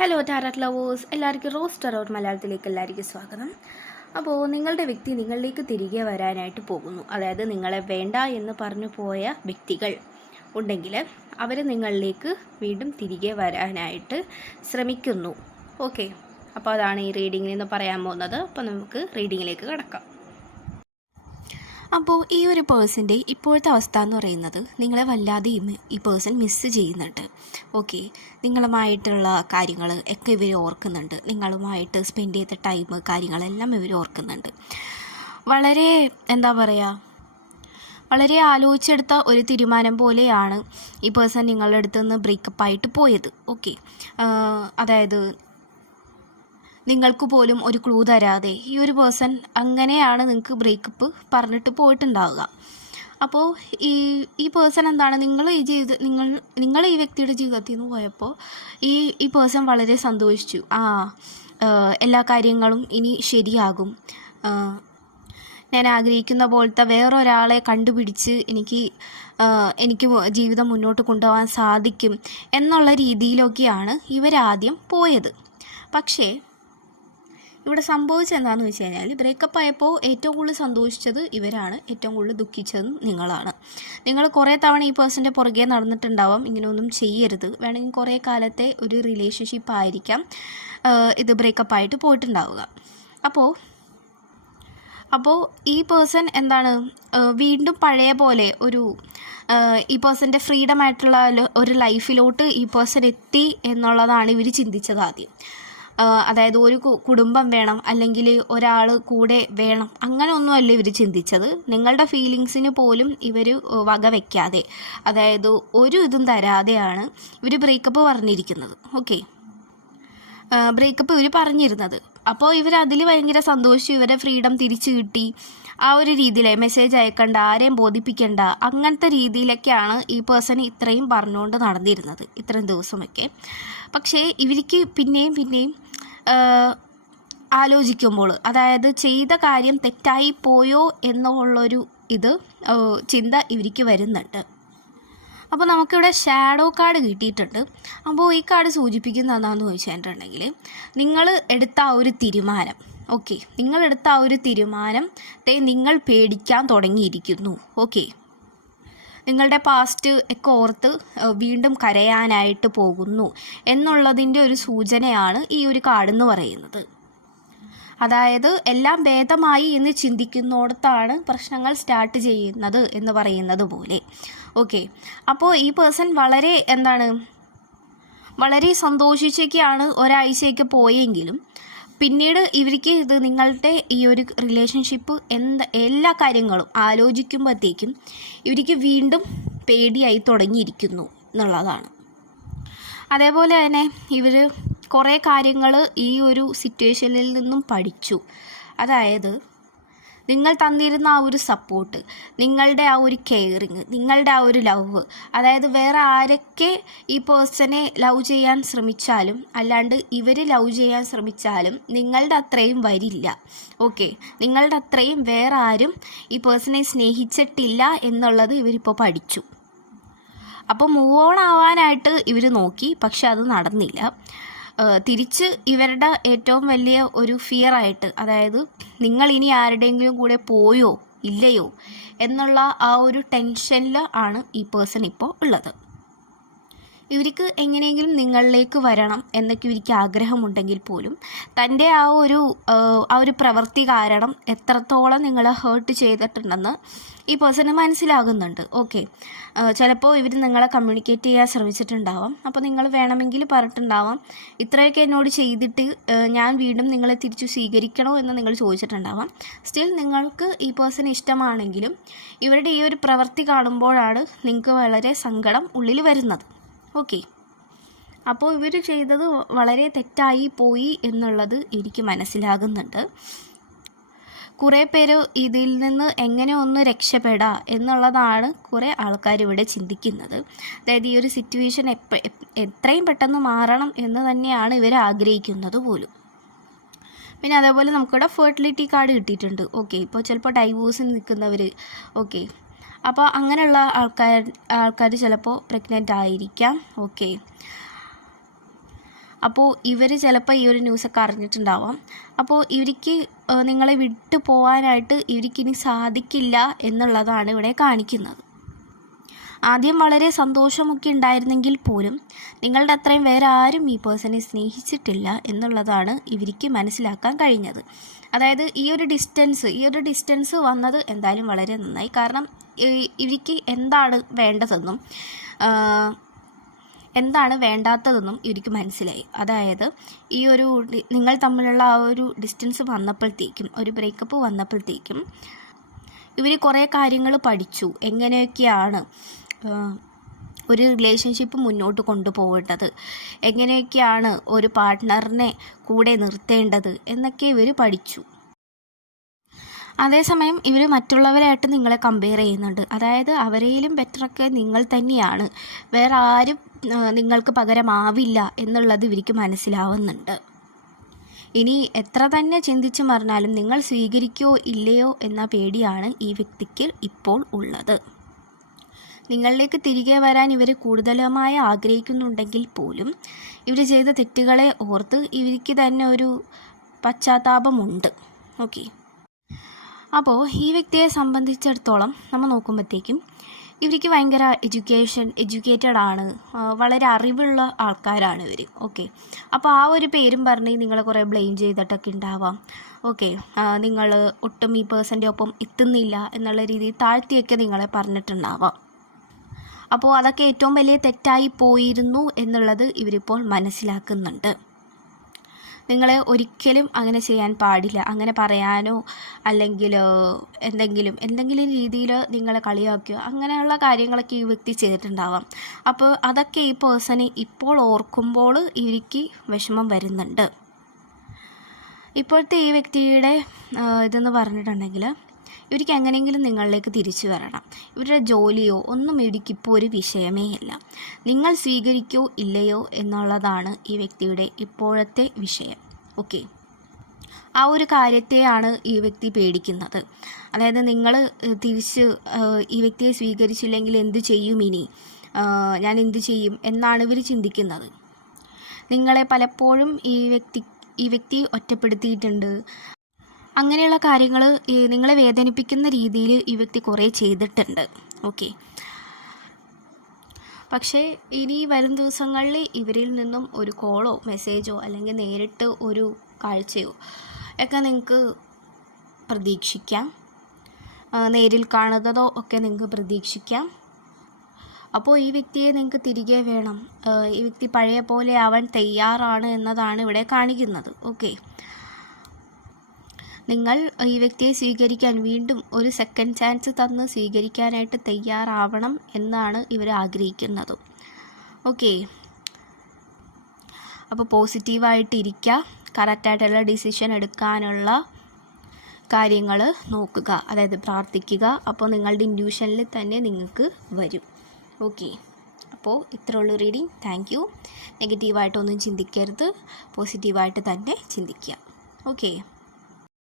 Hello tarot lovers, എല്ലാവർക്കും rose ടെറോർ മലയാളത്തിലേക്ക് എല്ലാവർക്കും സ്വാഗതം. അപ്പോൾ നിങ്ങളുടെ വ്യക്തി നിങ്ങളിലേക്ക് തിരികെ വരാനായിട്ട് പോകുന്നു. അതായത് നിങ്ങളെ വേണ്ട എന്ന് പറഞ്ഞു പോയ വ്യക്തികൾ ഉണ്ടെങ്കിൽ അവർ നിങ്ങളിലേക്ക് വീണ്ടും തിരികെ വരാനായിട്ട് ശ്രമിക്കുന്നു. ഓക്കെ, അപ്പോൾ അതാണ് ഈ റീഡിങ്ങിൽ നിന്ന് പറയാൻ പോകുന്നത്. അപ്പോൾ നമുക്ക് റീഡിങ്ങിലേക്ക് കിടക്കാം. അപ്പോൾ ഈ ഒരു പേഴ്സൻ്റെ ഇപ്പോഴത്തെ അവസ്ഥ എന്ന് പറയുന്നത് നിങ്ങളെ വല്ലാതെ ഈ പേഴ്സൺ മിസ്സ് ചെയ്യുന്നുണ്ട്. ഓക്കെ, നിങ്ങളുമായിട്ടുള്ള കാര്യങ്ങൾ ഒക്കെ ഇവർ ഓർക്കുന്നുണ്ട്. നിങ്ങളുമായിട്ട് സ്പെൻഡ് ചെയ്ത ടൈം കാര്യങ്ങളെല്ലാം ഇവർ ഓർക്കുന്നുണ്ട്. വളരെ വളരെ ആലോചിച്ചെടുത്ത ഒരു തീരുമാനം പോലെയാണ് ഈ പേഴ്സൺ നിങ്ങളുടെ അടുത്ത് നിന്ന് ബ്രേക്കപ്പായിട്ട് പോയത്. ഓക്കെ, അതായത് നിങ്ങൾക്ക് പോലും ഒരു ക്ലൂ തരാതെ ഈ ഒരു പേഴ്സൺ അങ്ങനെയാണ് നിങ്ങൾക്ക് ബ്രേക്കപ്പ് പറഞ്ഞിട്ട് പോയിട്ടുണ്ടാവുക. അപ്പോൾ ഈ പേഴ്സൺ എന്താണ് നിങ്ങൾ ഈ വ്യക്തിയുടെ ജീവിതത്തിൽ നിന്ന് പോയപ്പോൾ ഈ പേഴ്സൺ വളരെ സന്തോഷിച്ചു. എല്ലാ കാര്യങ്ങളും ഇനി ശരിയാകും, ഞാൻ ആഗ്രഹിക്കുന്ന പോലത്തെ വേറൊരാളെ കണ്ടുപിടിച്ച് എനിക്ക് ജീവിതം മുന്നോട്ട് കൊണ്ടുപോകാൻ സാധിക്കും എന്നുള്ള രീതിയിലൊക്കെയാണ് ഇവരാദ്യം പോയത്. പക്ഷേ ഇവിടെ സംഭവിച്ചത് എന്താണെന്ന് വെച്ച് കഴിഞ്ഞാൽ, ബ്രേക്കപ്പ് ആയപ്പോൾ ഏറ്റവും കൂടുതൽ സന്തോഷിച്ചത് ഇവരാണ്, ഏറ്റവും കൂടുതൽ ദുഃഖിച്ചതും നിങ്ങളാണ്. നിങ്ങൾ കുറേ തവണ ഈ പേഴ്സൻ്റെ പുറകെ നടന്നിട്ടുണ്ടാവാം. ഇങ്ങനെയൊന്നും ചെയ്യരുത്, വേണമെങ്കിൽ കുറേ കാലത്തെ ഒരു റിലേഷൻഷിപ്പ് ആയിരിക്കാം ഇത് ബ്രേക്കപ്പായിട്ട് പോയിട്ടുണ്ടാവുക. അപ്പോൾ ഈ പേഴ്സൺ എന്താണ് വീണ്ടും പഴയ പോലെ ഈ പേഴ്സൻ്റെ ഫ്രീഡം ആയിട്ടുള്ള ഒരു ലൈഫിലോട്ട് ഈ പേഴ്സൺ എത്തി എന്നുള്ളതാണ് ഇവർ ചിന്തിച്ചത് ആദ്യം. അതായത് ഒരു കുടുംബം വേണം, അല്ലെങ്കിൽ ഒരാൾ കൂടെ വേണം, അങ്ങനെ ഒന്നുമല്ല ഇവർ ചിന്തിച്ചത്. നിങ്ങളുടെ ഫീലിങ്സിന് പോലും ഇവർ വകവയ്ക്കാതെ, അതായത് ഒരു ഇതും തരാതെയാണ് ഇവർ ബ്രേക്കപ്പ് പറഞ്ഞിരിക്കുന്നത്. ഓക്കെ, ബ്രേക്കപ്പ് ഇവർ പറഞ്ഞിരുന്നത്. അപ്പോൾ ഇവർ അതിൽ ഭയങ്കര സന്തോഷിച്ചു, ഇവരെ ഫ്രീഡം തിരിച്ചു കിട്ടി. ആ ഒരു രീതിയിൽ മെസ്സേജ് അയക്കണ്ട, ആരെയും ബോധിപ്പിക്കണ്ട, അങ്ങനത്തെ രീതിയിലൊക്കെയാണ് ഈ പേഴ്സൺ ഇത്രയും പറഞ്ഞുകൊണ്ട് നടന്നിരുന്നത് ഇത്രയും ദിവസമൊക്കെ. പക്ഷേ ഇവർക്ക് പിന്നെയും ആലോചിക്കുമ്പോൾ, അതായത് ചെയ്ത കാര്യം തെറ്റായി പോയോ എന്നുള്ളൊരു ചിന്ത ഇവർക്ക് വരുന്നുണ്ട്. അപ്പോൾ നമുക്കിവിടെ ഷാഡോ കാർഡ് കിട്ടിയിട്ടുണ്ട്. അപ്പോൾ ഈ കാർഡ് സൂചിപ്പിക്കുന്നത് എന്താണെന്ന് ചോദിച്ചിട്ടുണ്ടെങ്കിൽ, നിങ്ങൾ എടുത്ത ആ ഒരു തീരുമാനം, നിങ്ങളെടുത്ത ആ ഒരു തീരുമാനത്തെ നിങ്ങൾ പേടിക്കാൻ തുടങ്ങിയിരിക്കുന്നു. ഓക്കെ, നിങ്ങളുടെ പാസ്റ്റ് ഒക്കെ ഓർത്ത് വീണ്ടും കരയാനായിട്ട് പോകുന്നു എന്നുള്ളതിൻ്റെ ഒരു സൂചനയാണ് ഈ ഒരു കാർഡ് എന്ന് പറയുന്നത്. അതായത് എല്ലാം ഭേദമായി എന്ന് ചിന്തിക്കുന്നിടത്താണ് പ്രശ്നങ്ങൾ സ്റ്റാർട്ട് ചെയ്യുന്നത് എന്ന് പറയുന്നത് പോലെ. ഓക്കെ, അപ്പോൾ ഈ പേഴ്സൺ വളരെ സന്തോഷിച്ചൊക്കെയാണ് ഒരാഴ്ചയൊക്കെ പോയെങ്കിലും പിന്നീട് ഇവർക്ക് നിങ്ങളുടെ ഈ ഒരു റിലേഷൻഷിപ്പ് എല്ലാ കാര്യങ്ങളും ആലോചിക്കുമ്പോഴത്തേക്കും ഇവർക്ക് വീണ്ടും പേടിയായി തുടങ്ങിയിരിക്കുന്നു എന്നുള്ളതാണ്. അതേപോലെ തന്നെ ഇവർ കുറേ കാര്യങ്ങൾ ഈ ഒരു സിറ്റുവേഷനിൽ നിന്നും പഠിച്ചു. അതായത് നിങ്ങൾ തന്നിരുന്ന ആ ഒരു സപ്പോർട്ട്, നിങ്ങളുടെ ആ ഒരു കെയറിങ്, നിങ്ങളുടെ ആ ഒരു ലവ്, അതായത് വേറെ ആരൊക്കെ ഈ പേഴ്സണെ ലവ് ചെയ്യാൻ ശ്രമിച്ചാലും, അല്ലാണ്ട് ഇവർ ലവ് ചെയ്യാൻ ശ്രമിച്ചാലും നിങ്ങളുടെ അത്രയും വരില്ല. ഓക്കെ, നിങ്ങളുടെ അത്രയും വേറെ ആരും ഈ പേഴ്സണെ സ്നേഹിച്ചിട്ടില്ല എന്നുള്ളത് ഇവരിപ്പോൾ പഠിച്ചു. അപ്പോൾ മൂവ് ഓൺ ആവാനായിട്ട് ഇവർ നോക്കി, പക്ഷെ അത് നടന്നില്ല. തിരിച്ച് ഇവരുടെ ഏറ്റവും വലിയ ഒരു ഫിയറായിട്ട്, അതായത് നിങ്ങൾ ഇനി ആരുടെയെങ്കിലും കൂടെ പോയോ ഇല്ലയോ എന്നുള്ള ആ ഒരു ടെൻഷനിൽ ആണ് ഈ പേഴ്സൺ ഇപ്പോൾ ഉള്ളത്. ഇവർക്ക് എങ്ങനെയെങ്കിലും നിങ്ങളിലേക്ക് വരണം എന്നൊക്കെ ഇവർക്ക് ആഗ്രഹമുണ്ടെങ്കിൽ പോലും തൻ്റെ ആ ഒരു പ്രവൃത്തി കാരണം എത്രത്തോളം നിങ്ങളെ ഹേർട്ട് ചെയ്തിട്ടുണ്ടെന്ന് ഈ പേഴ്സണ് മനസ്സിലാകുന്നുണ്ട്. ഓക്കെ, ചിലപ്പോൾ ഇവർ നിങ്ങളെ കമ്മ്യൂണിക്കേറ്റ് ചെയ്യാൻ ശ്രമിച്ചിട്ടുണ്ടാവാം. അപ്പോൾ നിങ്ങൾ വേണമെങ്കിൽ പറഞ്ഞിട്ടുണ്ടാവാം, ഇത്രയൊക്കെ എന്നോട് ചെയ്തിട്ട് ഞാൻ വീണ്ടും നിങ്ങളെ തിരിച്ചു സ്വീകരിക്കണോ എന്ന് നിങ്ങൾ ചോദിച്ചിട്ടുണ്ടാവാം. സ്റ്റിൽ നിങ്ങൾക്ക് ഈ പേഴ്സൺ ഇഷ്ടമാണെങ്കിലും ഇവരുടെ ഈ ഒരു പ്രവൃത്തി കാണുമ്പോഴാണ് നിങ്ങൾക്ക് വളരെ സങ്കടം ഉള്ളിൽ വരുന്നത്. ഓക്കെ, അപ്പോൾ ഇവർ ചെയ്തത് വളരെ തെറ്റായി പോയി എന്നുള്ളത് എനിക്ക് മനസ്സിലാകുന്നുണ്ട്. കുറേ പേര് ഇതിൽ നിന്ന് എങ്ങനെ ഒന്ന് രക്ഷപ്പെടാം എന്നുള്ളതാണ് കുറേ ആൾക്കാർ ഇവിടെ ചിന്തിക്കുന്നത്. അതായത് ഈ ഒരു സിറ്റുവേഷൻ എത്രയും പെട്ടെന്ന് മാറണം എന്ന് തന്നെയാണ് ഇവർ ആഗ്രഹിക്കുന്നത് പോലും. പിന്നെ അതേപോലെ നമുക്കിവിടെ ഫെർട്ടിലിറ്റി കാർഡ് കിട്ടിയിട്ടുണ്ട്. ഓക്കെ, ഇപ്പോൾ ചിലപ്പോൾ ഡൈവോഴ്സിന് നിൽക്കുന്നവർ, ഓക്കെ, അപ്പോൾ അങ്ങനെയുള്ള ആൾക്കാർ ചിലപ്പോൾ പ്രഗ്നൻ്റ് ആയിരിക്കാം. ഓക്കെ, അപ്പോൾ ഇവർ ചിലപ്പോൾ ഈ ഒരു ന്യൂസൊക്കെ അറിഞ്ഞിട്ടുണ്ടാവാം. അപ്പോൾ ഇവർക്ക് നിങ്ങളെ വിട്ടു പോകാനായിട്ട് ഇവർക്കിനി സാധിക്കില്ല എന്നുള്ളതാണ് ഇവിടെ കാണിക്കുന്നത്. ആദ്യം വളരെ സന്തോഷമൊക്കെ ഉണ്ടായിരുന്നെങ്കിൽ പോലും നിങ്ങളുടെ അത്രയും വേറെ ആരും ഈ പേഴ്സണെ സ്നേഹിച്ചിട്ടില്ല എന്നുള്ളതാണ് ഇവർക്ക് മനസ്സിലാക്കാൻ കഴിഞ്ഞത്. അതായത് ഈ ഒരു ഡിസ്റ്റൻസ് വന്നത് എന്തായാലും വളരെ നന്നായി. കാരണം ഇവർക്ക് എന്താണ് വേണ്ടതെന്നും എന്താണ് വേണ്ടാത്തതെന്നും ഇവർക്ക് മനസ്സിലായി. അതായത് ഈ ഒരു നിങ്ങൾ തമ്മിലുള്ള ആ ഒരു ഡിസ്റ്റൻസ് വന്നപ്പോഴത്തേക്കും, ഒരു ബ്രേക്കപ്പ് വന്നപ്പോഴത്തേക്കും ഇവർ കുറേ കാര്യങ്ങൾ പഠിച്ചു. എങ്ങനെയൊക്കെയാണ് ഒരു റിലേഷൻഷിപ്പ് മുന്നോട്ട് കൊണ്ടുപോകേണ്ടത്, എങ്ങനെയൊക്കെയാണ് ഒരു പാർട്ട്ണറിനെ കൂടെ നിർത്തേണ്ടത് എന്നൊക്കെ ഇവർ പഠിച്ചു. അതേസമയം ഇവർ മറ്റുള്ളവരായിട്ട് നിങ്ങളെ കമ്പയർ ചെയ്യുന്നുണ്ട്. അതായത് അവരെയും ബെറ്ററൊക്കെ നിങ്ങൾ തന്നെയാണ്, വേറെ ആരും നിങ്ങൾക്ക് പകരമാവില്ല എന്നുള്ളത് ഇവർക്ക് മനസ്സിലാവുന്നുണ്ട്. ഇനി എത്ര തന്നെ ചിന്തിച്ചു മറിഞ്ഞാലും നിങ്ങൾ സ്വീകരിക്കുകയോ ഇല്ലയോ എന്ന പേടിയാണ് ഈ വ്യക്തിക്ക് ഇപ്പോൾ ഉള്ളത്. നിങ്ങളിലേക്ക് തിരികെ വരാൻ ഇവർ കൂടുതലുമായി ആഗ്രഹിക്കുന്നുണ്ടെങ്കിൽ പോലും ഇവർ ചെയ്ത തെറ്റുകളെ ഓർത്ത് ഇവർക്ക് തന്നെ ഒരു പശ്ചാത്താപമുണ്ട്. ഓക്കെ, അപ്പോൾ ഈ വ്യക്തിയെ സംബന്ധിച്ചിടത്തോളം നമ്മൾ നോക്കുമ്പോഴത്തേക്കും ഇവർക്ക് ഭയങ്കര എഡ്യൂക്കേറ്റഡ് ആണ്, വളരെ അറിവുള്ള ആൾക്കാരാണ് ഇവർ. ഓക്കെ, അപ്പോൾ ആ ഒരു പേരും പറഞ്ഞ് നിങ്ങളെ കുറേ ബ്ലെയിം ചെയ്തിട്ടൊക്കെ ഉണ്ടാവാം. ഓക്കെ, നിങ്ങൾ ഒട്ടും ഈ പേഴ്സൻ്റെ ഒപ്പം എത്തുന്നില്ല എന്നുള്ള രീതിയിൽ താഴ്ത്തിയൊക്കെ നിങ്ങളെ പറഞ്ഞിട്ടുണ്ടാവാം. അപ്പോൾ അതൊക്കെ ഏറ്റവും വലിയ തെറ്റായി പോയിരുന്നു എന്നുള്ളത് ഇവരിപ്പോൾ മനസ്സിലാക്കുന്നുണ്ട്. നിങ്ങളെ ഒരിക്കലും അങ്ങനെ ചെയ്യാൻ പാടില്ല, അങ്ങനെ പറയാനോ അല്ലെങ്കിൽ എന്തെങ്കിലും രീതിയിൽ നിങ്ങളെ കളിയാക്കുകയോ അങ്ങനെയുള്ള കാര്യങ്ങളൊക്കെ ഈ വ്യക്തി ചെയ്തിട്ടുണ്ടാവാം. അപ്പോൾ അതൊക്കെ ഈ പേഴ്സണെ ഇപ്പോൾ ഓർക്കുമ്പോൾ ഇവർക്ക് വിഷമം വരുന്നുണ്ട്. ഇപ്പോഴത്തെ ഈ വ്യക്തിയുടെ ഇതെന്ന് പറഞ്ഞിട്ടുണ്ടെങ്കിൽ ഇവർക്ക് എങ്ങനെയെങ്കിലും നിങ്ങളിലേക്ക് തിരിച്ചു വരണം. ഇവരുടെ ജോലിയോ ഒന്നും ഇവർക്കിപ്പോൾ ഒരു വിഷയമേ അല്ല. നിങ്ങൾ സ്വീകരിക്കോ ഇല്ലയോ എന്നുള്ളതാണ് ഈ വ്യക്തിയുടെ ഇപ്പോഴത്തെ വിഷയം. ഓക്കെ, ആ ഒരു കാര്യത്തെയാണ് ഈ വ്യക്തി പേടിക്കുന്നത്. അതായത് നിങ്ങൾ തിരിച്ച് ഈ വ്യക്തിയെ സ്വീകരിച്ചില്ലെങ്കിൽ എന്ത് ചെയ്യും, ഇനി ഞാൻ എന്ത് ചെയ്യും എന്നാണ് ഇവർ ചിന്തിക്കുന്നത്. നിങ്ങളെ പലപ്പോഴും ഈ വ്യക്തി ഒറ്റപ്പെടുത്തിയിട്ടുണ്ട്. അങ്ങനെയുള്ള കാര്യങ്ങൾ നിങ്ങളെ വേദനിപ്പിക്കുന്ന രീതിയിൽ ഈ വ്യക്തി കുറേ ചെയ്തിട്ടുണ്ട്. ഓക്കെ, പക്ഷേ ഇനി വരും ദിവസങ്ങളിൽ ഇവരിൽ നിന്നും ഒരു കോളോ മെസ്സേജോ അല്ലെങ്കിൽ നേരിട്ട് ഒരു കാഴ്ചയോ ഒക്കെ നിങ്ങൾക്ക് പ്രതീക്ഷിക്കാം. നേരിൽ കാണുന്നതോ ഒക്കെ നിങ്ങൾക്ക് പ്രതീക്ഷിക്കാം. അപ്പോൾ ഈ വ്യക്തിയെ നിങ്ങൾക്ക് തിരികെ വേണം. ഈ വ്യക്തി പഴയ പോലെ ആവാൻ തയ്യാറാണ് എന്നതാണ് ഇവിടെ കാണിക്കുന്നത്. ഓക്കെ, നിങ്ങൾ ഈ വ്യക്തിയെ സ്വീകരിക്കാൻ വീണ്ടും ഒരു സെക്കൻഡ് ചാൻസ് തന്ന് സ്വീകരിക്കാനായിട്ട് തയ്യാറാവണം എന്നാണ് ഇവർ ആഗ്രഹിക്കുന്നത്. ഓക്കെ, അപ്പോൾ പോസിറ്റീവായിട്ടിരിക്കുക, കറക്റ്റായിട്ടുള്ള ഡിസിഷൻ എടുക്കാനുള്ള കാര്യങ്ങൾ നോക്കുക, അതായത് പ്രാർത്ഥിക്കുക. അപ്പോൾ നിങ്ങളുടെ ഇൻറ്റ്യൂഷനിൽ തന്നെ നിങ്ങൾക്ക് വരും. ഓക്കെ, അപ്പോൾ ഇത്രയുള്ളൂ റീഡിങ്. Thank you. നെഗറ്റീവായിട്ടൊന്നും ചിന്തിക്കരുത്, പോസിറ്റീവായിട്ട് തന്നെ ചിന്തിക്കുക. ഓക്കെ.